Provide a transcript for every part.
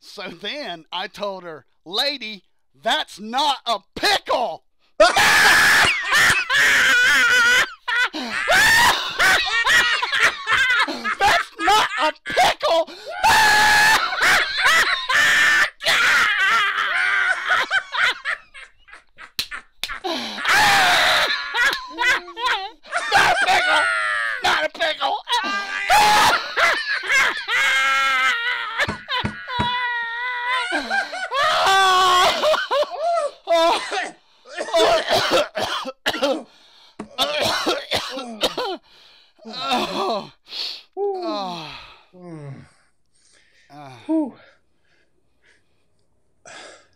So then I told her, lady, that's not a pickle. That's not a pickle. Not a pickle. Not a pickle.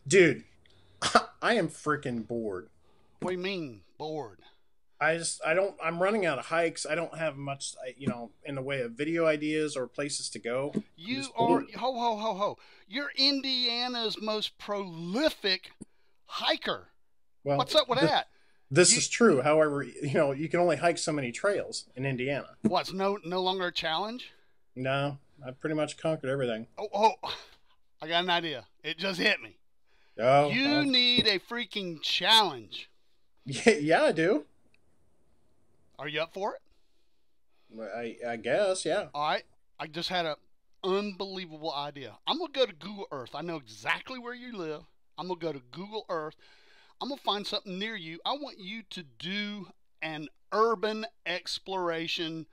Dude, I am freaking bored. What do you mean, bored? I'm running out of hikes. I don't have much, in the way of video ideas or places to go. You are, ho, ho, ho, ho. You're Indiana's most prolific hiker. Well, what's up with that? This is true. However, you can only hike so many trails in Indiana. What's no longer a challenge? No, I've pretty much conquered everything. Oh, I got an idea. It just hit me. Oh, you need a freaking challenge. Yeah, I do. Are you up for it? I guess, yeah. All right. I just had an unbelievable idea. I'm going to go to Google Earth. I know exactly where you live. I'm going to go to Google Earth. I'm going to find something near you. I want you to do an urban exploration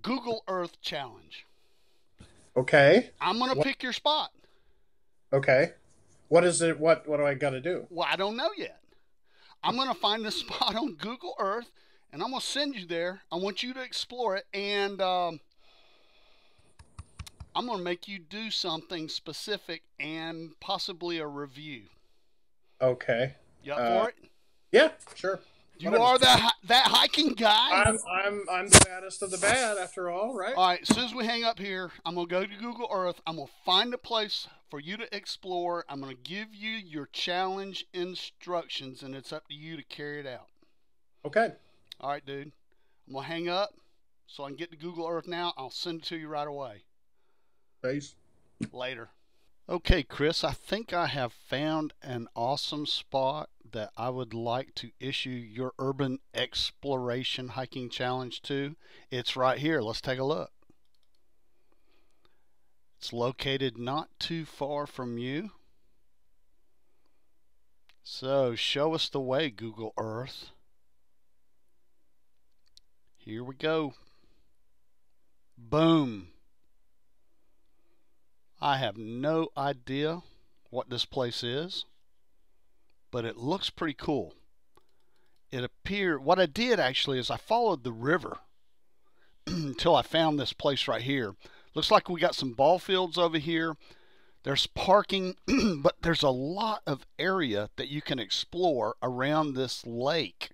Google Earth challenge. Okay. I'm going to pick your spot. Okay. What is it? What do I got to do? Well, I don't know yet. I'm going to find this spot on Google Earth, and I'm going to send you there. I want you to explore it, and I'm going to make you do something specific and possibly a review. Okay. You up for it? Yeah, sure. You are that hiking guy. I'm the baddest of the bad, after all, right? All right. As soon as we hang up here, I'm gonna go to Google Earth. I'm gonna find a place for you to explore. I'm gonna give you your challenge instructions, and it's up to you to carry it out. Okay. All right, dude. I'm gonna hang up so I can get to Google Earth now. I'll send it to you right away. Peace. Later. Okay, Chris, I think I have found an awesome spot that I would like to issue your urban exploration hiking challenge to. It's right here. Let's take a look. It's located not too far from you. So show us the way, Google Earth. Here we go. Boom. I have no idea what this place is, but it looks pretty cool. What I did actually is I followed the river until I found this place right here. Looks like we got some ball fields over here. There's parking, but there's a lot of area that you can explore around this lake.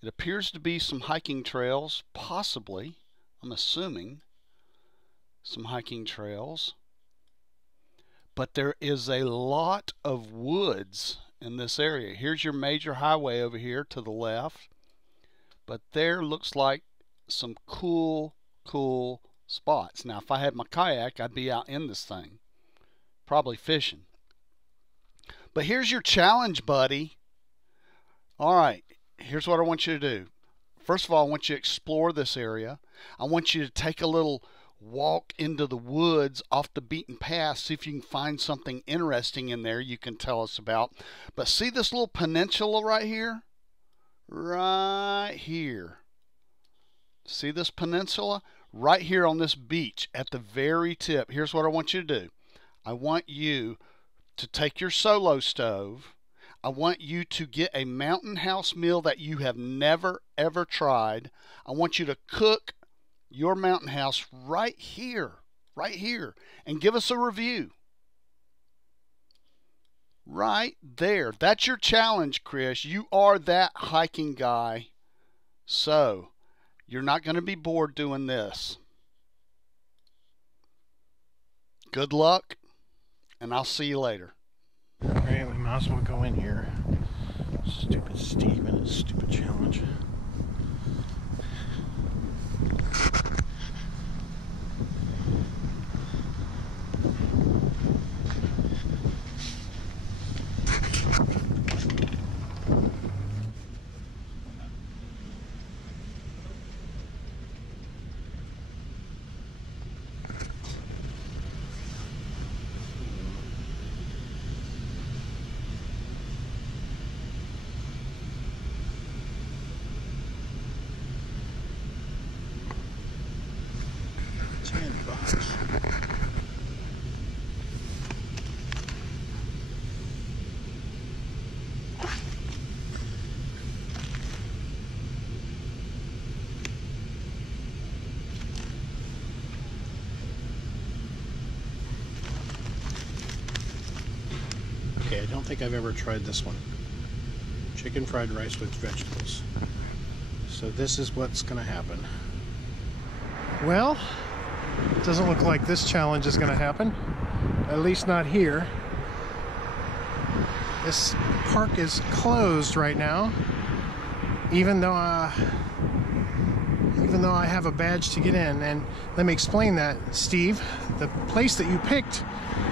It appears to be some hiking trails, possibly, I'm assuming, some hiking trails. But there is a lot of woods in this area. Here's your major highway over here to the left. But there looks like some cool spots. Now, if I had my kayak, I'd be out in this thing, probably fishing. But here's your challenge, buddy. All right, here's what I want you to do. First of all, I want you to explore this area. I want you to take a little walk into the woods off the beaten path, see if you can find something interesting in there you can tell us about. But see this little peninsula right here? Right here. See this peninsula? Right here on this beach at the very tip. Here's what I want you to do. I want you to take your solo stove. I want you to get a mountain house meal that you have never ever tried. I want you to cook your mountain house right here, and give us a review. Right there. That's your challenge, Chris. You are that hiking guy. So, you're not going to be bored doing this. Good luck, and I'll see you later. Alright, we might as well go in here. Stupid Steve and his stupid challenge. Okay, I don't think I've ever tried this one. Chicken fried rice with vegetables. So this is what's gonna happen. Well, it doesn't look like this challenge is gonna happen. At least not here. This park is closed right now, even though I have a badge to get in. And let me explain that, Steve. The place that you picked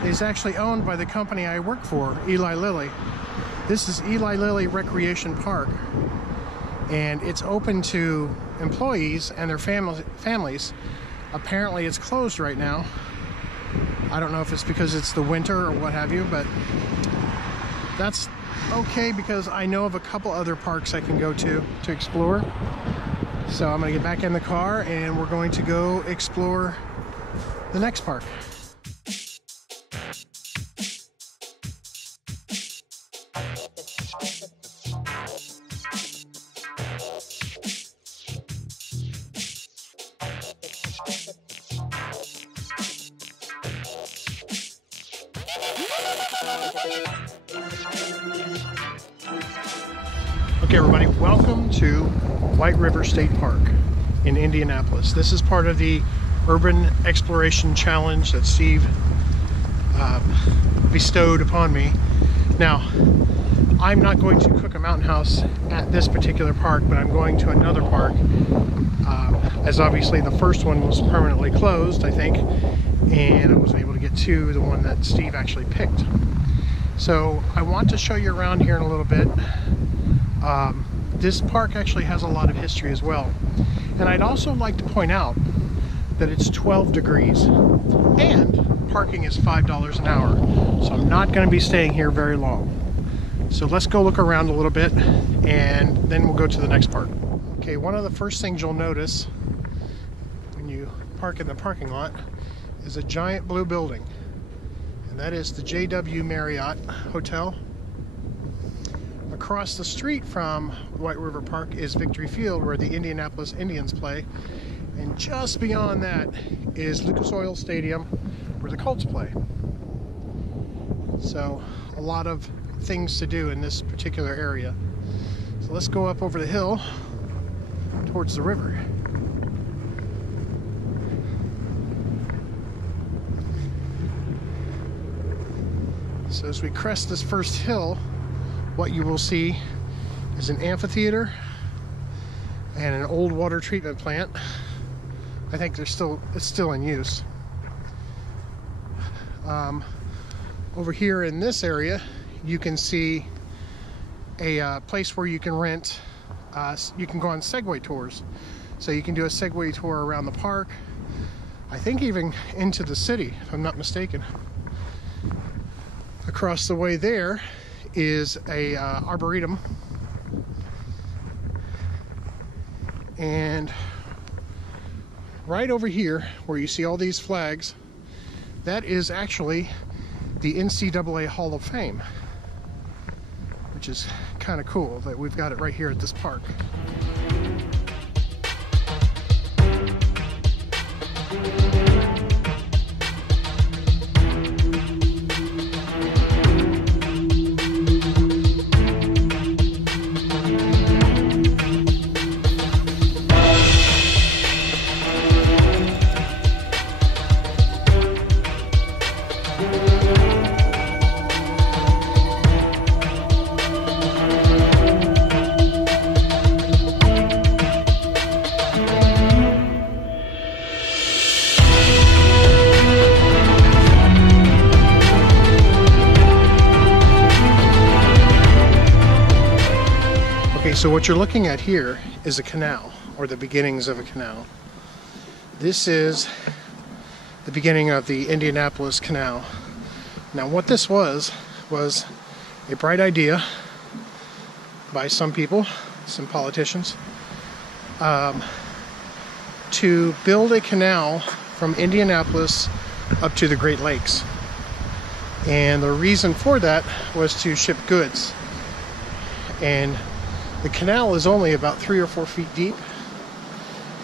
is actually owned by the company I work for, Eli Lilly. This is Eli Lilly Recreation Park, and it's open to employees and their families. Apparently it's closed right now. I don't know if it's because it's the winter or what have you, but that's okay because I know of a couple other parks I can go to explore. So I'm gonna get back in the car and we're going to go explore the next park. Okay, everybody, welcome to White River State Park in Indianapolis. This is part of the Urban Exploration Challenge that Steve bestowed upon me. Now, I'm not going to cook a mountain house at this particular park, but I'm going to another park, as obviously the first one was permanently closed, I think, and I wasn't able to get to the one that Steve actually picked. So I want to show you around here in a little bit. This park actually has a lot of history as well. And I'd also like to point out that it's 12 degrees and parking is $5 an hour. So I'm not going to be staying here very long. So let's go look around a little bit and then we'll go to the next park. Okay, one of the first things you'll notice when you park in the parking lot is a giant blue building. And that is the JW Marriott Hotel. Across the street from White River Park is Victory Field, where the Indianapolis Indians play. And just beyond that is Lucas Oil Stadium, where the Colts play. So a lot of things to do in this particular area. So let's go up over the hill towards the river. So as we crest this first hill, what you will see is an amphitheater and an old water treatment plant. I think it's still in use. Over here in this area, you can see a place where you can rent, you can go on Segway tours. So you can do a Segway tour around the park, I think even into the city, if I'm not mistaken. Across the way there is a arboretum, and right over here where you see all these flags, that is actually the NCAA Hall of Fame, which is kind of cool that we've got it right here at this park. So what you're looking at here is a canal, or the beginnings of a canal. This is the beginning of the Indianapolis Canal. Now what this was a bright idea by some people, some politicians, to build a canal from Indianapolis up to the Great Lakes. And the reason for that was to ship goods. And the canal is only about 3 or 4 feet deep.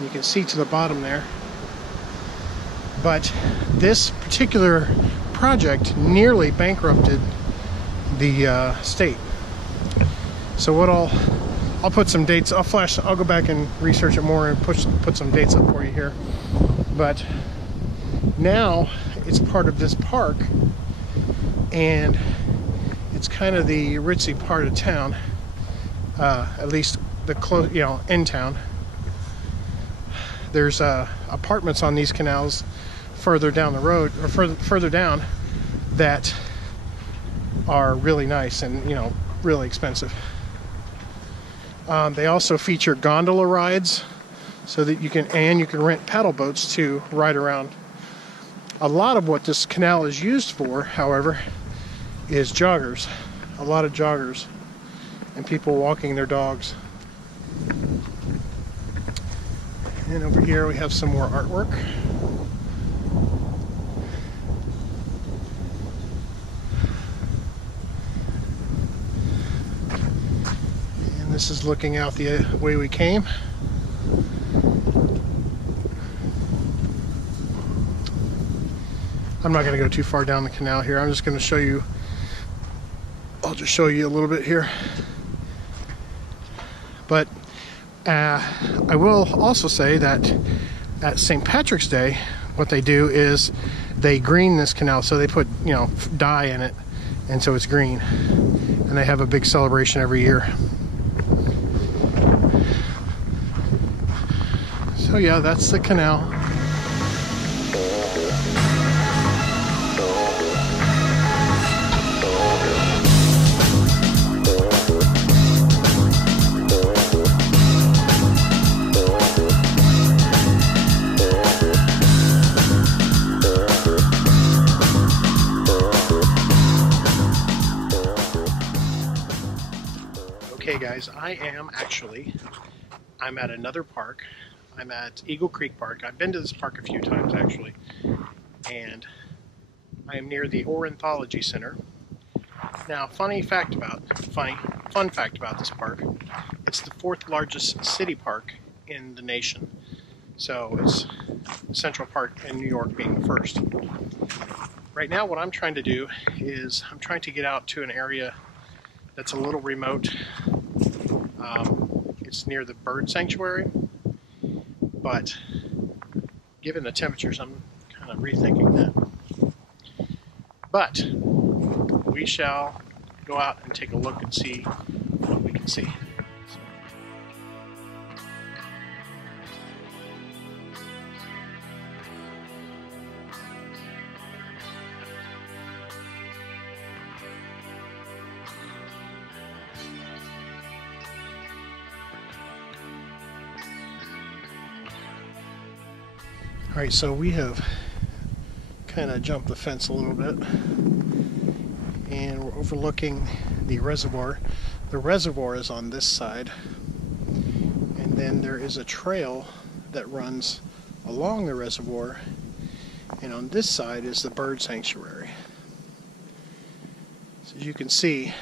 You can see to the bottom there. But this particular project nearly bankrupted the state. So what I'll put some dates. I'll go back and research it more and put some dates up for you here. But now it's part of this park, and it's kind of the ritzy part of town, at least the close, in town. There's apartments on these canals further down the road, or further down, that are really nice and really expensive. They also feature gondola rides, so that you can rent paddle boats to ride around. A lot of what this canal is used for, however, is joggers. A lot of joggers and people walking their dogs. And over here we have some more artwork. And this is looking out the way we came. I'm not going to go too far down the canal here. I'm just going to show you, I'll just show you a little bit here. But I will also say that at St. Patrick's Day, what they do is they green this canal. So they put, dye in it, and so it's green. And they have a big celebration every year. So yeah, that's the canal. Okay guys, I'm at another park. I'm at Eagle Creek Park. I've been to this park a few times actually, and I am near the Ornithology Center. Now, fun fact about this park, it's the 4th largest city park in the nation. So it's Central Park in New York being the first. Right now what I'm trying to do is I'm trying to get out to an area that's a little remote. It's near the bird sanctuary, but given the temperatures, I'm kind of rethinking that. But we shall go out and take a look and see what we can see. Alright, so we have kind of jumped the fence a little bit, and we're overlooking the reservoir. The reservoir is on this side, and then there is a trail that runs along the reservoir, and on this side is the bird sanctuary. So as you can see,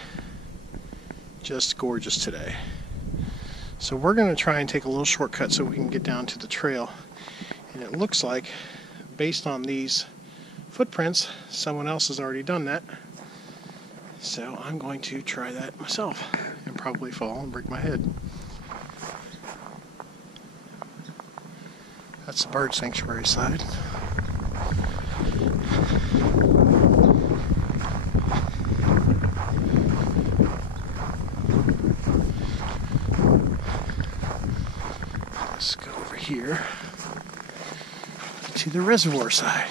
just gorgeous today. So we're going to try and take a little shortcut so we can get down to the trail. And it looks like, based on these footprints, someone else has already done that. So I'm going to try that myself and probably fall and break my head. That's the bird sanctuary side. Let's go over here to the reservoir side.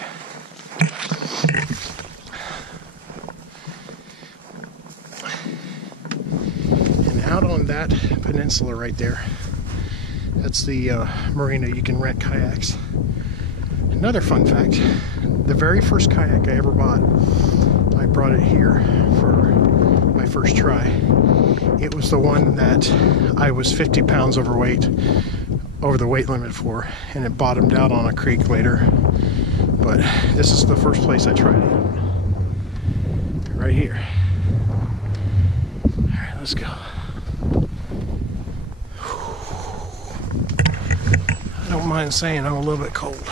And out on that peninsula right there, that's the marina. You can rent kayaks. Another fun fact, the very first kayak I ever bought, I brought it here for my first try. It was the one that I was 50 pounds overweight, over the weight limit for, and it bottomed out on a creek later. But this is the first place I tried it. Right here. Alright, let's go. I don't mind saying I'm a little bit cold.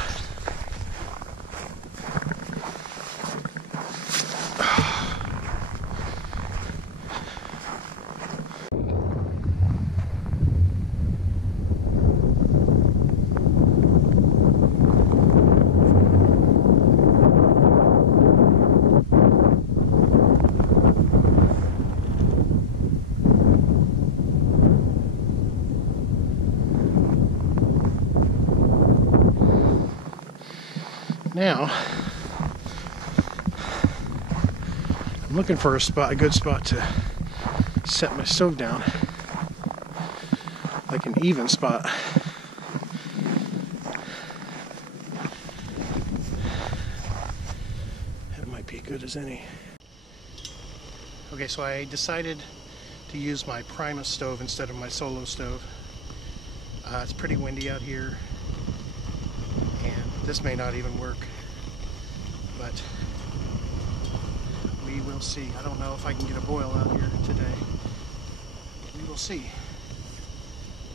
Now, I'm looking for a good spot to set my stove down, like an even spot. That might be good as any. Okay, so I decided to use my Primus stove instead of my Solo stove. It's pretty windy out here, and this may not even work, but we will see. I don't know if I can get a boil out here today. We will see.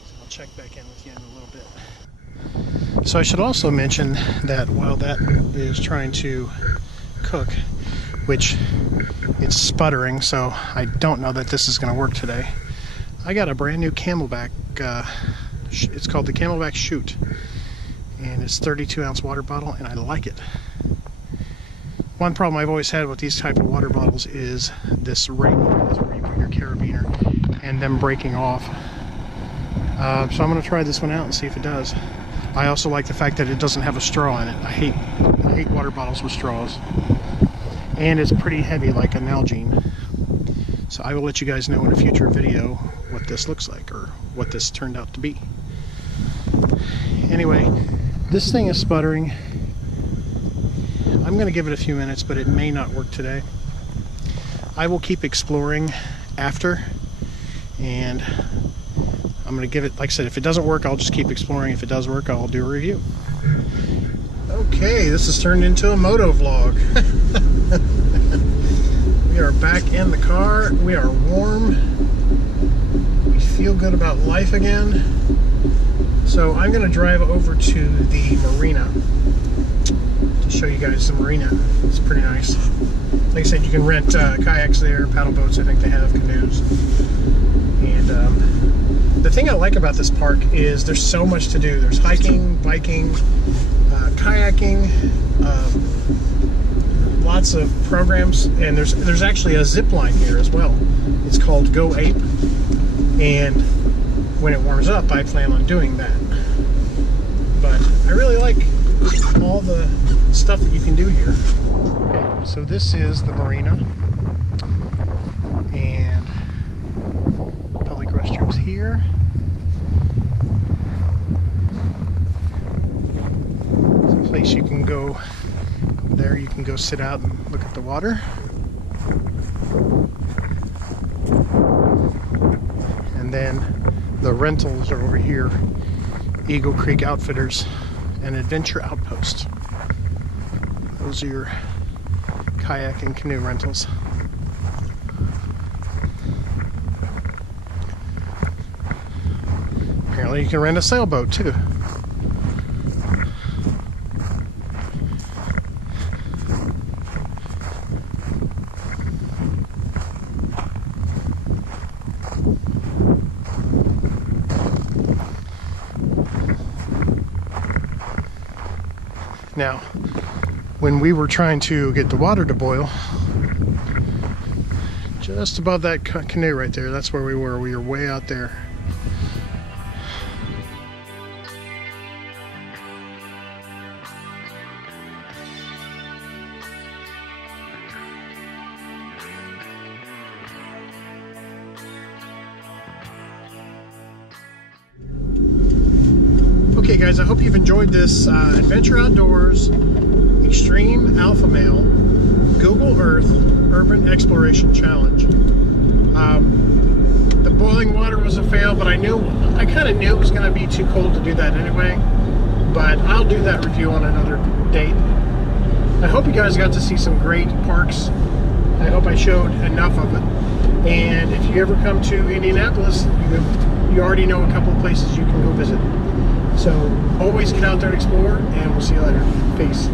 So I'll check back in with you in a little bit. So I should also mention that while that is trying to cook, which it's sputtering, so I don't know that this is going to work today, I got a brand new Camelback. It's called the Camelback Shoot, and it's 32-ounce water bottle, and I like it. One problem I've always had with these type of water bottles is this ring. That's where you put your carabiner, and them breaking off. So I'm going to try this one out and see if it does. I also like the fact that it doesn't have a straw in it. I hate water bottles with straws. And it's pretty heavy, like a Nalgene. So I will let you guys know in a future video what this looks like, or what this turned out to be. Anyway, this thing is sputtering. I'm going to give it a few minutes, but it may not work today. I will keep exploring after, and I'm going to give it, like I said, if it doesn't work, I'll just keep exploring. If it does work, I'll do a review. Okay, this has turned into a moto vlog. We are back in the car. We are warm. We feel good about life again. So I'm going to drive over to the marina to show you guys the marina. It's pretty nice. Like I said, you can rent kayaks there, paddle boats, I think they have canoes. And the thing I like about this park is there's so much to do. There's hiking, biking, kayaking, lots of programs, and there's actually a zip line here as well. It's called Go Ape, and when it warms up, I plan on doing that. But I really like all the stuff that you can do here. Okay, so this is the marina, and public restrooms here. It's a place you can go. There you can go sit out and look at the water. And then the rentals are over here. Eagle Creek Outfitters and Adventure Outpost. Those are your kayak and canoe rentals. Apparently you can rent a sailboat too. Now, when we were trying to get the water to boil, just above that canoe right there, that's where we were. We were way out there. Okay guys, I hope you've enjoyed this Adventure Outdoors Extreme Alpha Male Google Earth Urban Exploration Challenge. The boiling water was a fail, but I kind of knew it was going to be too cold to do that anyway. But I'll do that review on another date. I hope you guys got to see some great parks. I hope I showed enough of it. And if you ever come to Indianapolis, you already know a couple of places you can go visit. So always get out there and explore, and we'll see you later. Peace.